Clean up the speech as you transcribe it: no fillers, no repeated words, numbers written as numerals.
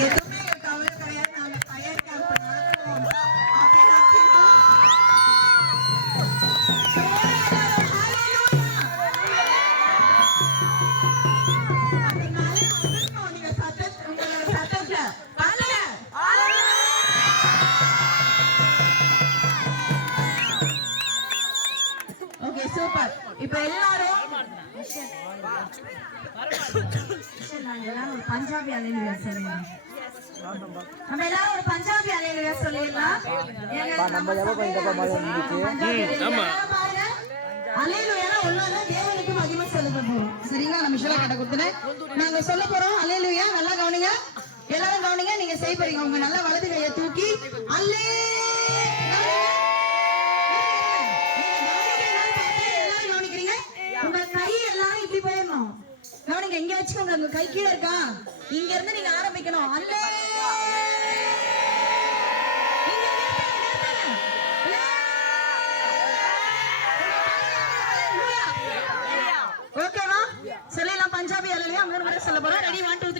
எதுவுமே கவலை கிடையாது. நாங்க ஃபயர் கேம்ப் நடத்துவோம். Okay super. இப்ப எல்லாரும் ஒரு பஞ்சாபி அலையில சொல்லிடலாம். நம்ம எல்லாரும் ஒரு பஞ்சாபி அலையில சொல்லிடலாம். அலையிலுயா ஒன்னால தேவனுக்கு மகிமை செலுத்தணும். சரிங்களா? நம்ம விஷயம் கட்ட கொடுத்துனேன். நாங்க சொல்ல போறோம். அலையிலுயா நல்லா கவனிங்க. எல்லாரும் கவனிங்க. நீங்க செய்ய போறீங்க. உங்க நல்ல வலது கையை தூக்கி அல்லே கவனிங்க. எங்கேயாச்சும் உங்க கை கீழே இருக்கா? இங்க இருந்து நீங்க ஆரம்பிக்கணும். அல்லே ஓகேவா? சொல்லலாம். பஞ்சாபி அல்லையா? 3 முறை சொல்ல போறோம். ரெடி 1 2